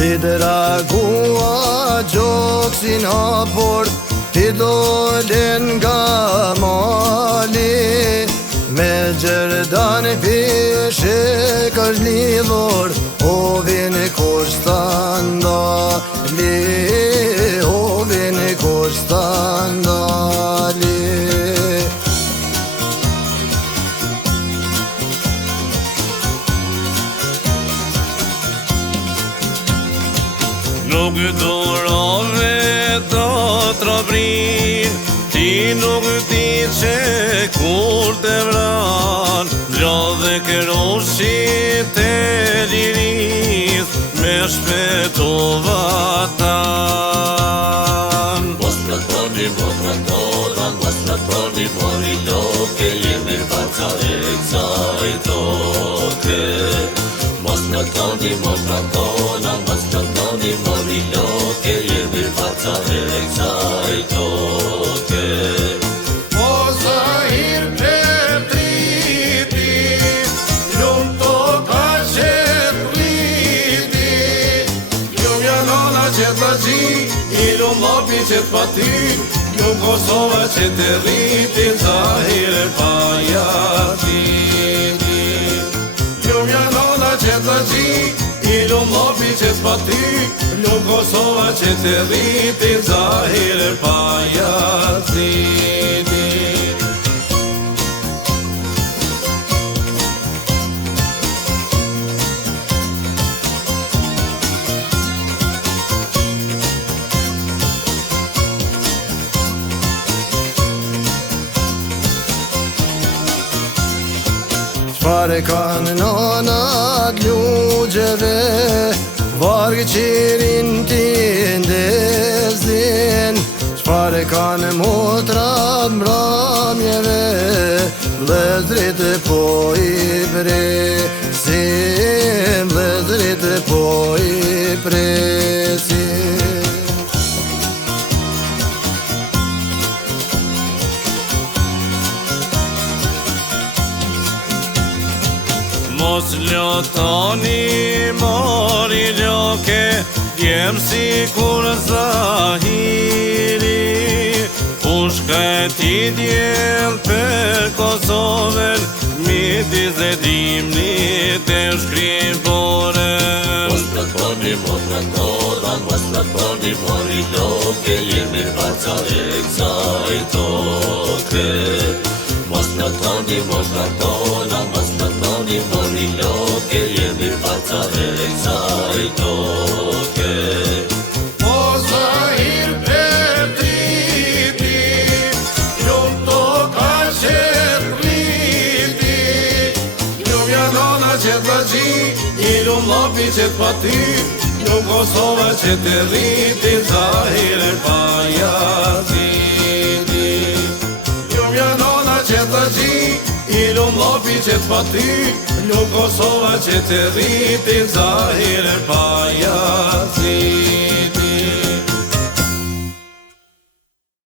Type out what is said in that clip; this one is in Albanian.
Si dragua gjoksin hapur, ti dolin nga mali. Me gjerdan pishe kësh lidhur, o vini kush t'andali, o vini kush t'andali. Nuk durove do t'robrin, ti nuk ti që kur të vran, lodhe këroshit e liris, me shpetova tan. Mos tratoni, mori loke, jemi faca e kësaj toke. Mos tratoni, mori loke, jemi faca e kësaj toke. O zahir premtriti, lum toka qet rriti, lum janona qet laxhi, i lum lopi qet pati, lum Kosova qet e rriti, zahir e pajatiti. Lum janona qet laxhi, i lum lopi qet pati, lum Kosova qet e rriti, zahir e pajatiti. Çfarë kanë nonat lugjeve, vargë qirin ti ndezin. Çfarë kanë motrat mramjeve, vëllezrit po i presin, vëllezrit po i presin. Mos lotoni, mori loke, jem si kur zahiri. Pushka e ti djel për Kosovën, midis dhe dimnit e shkriporen. Mos tratoni, mori loke, jemi faca e kësaj toke. Mos tratoni, mori loke, jemi faca e kësaj toke. O zahir premtriti, lum toka qet rriti, lum janona qet laxhi, i lum lopi qet pati, lum Kosova qet e rriti, zahir e pajatiti. Lum janona qet laxhi, i lum lopi qet pati, lum Kosova qet e rriti, zahir e pajatiti.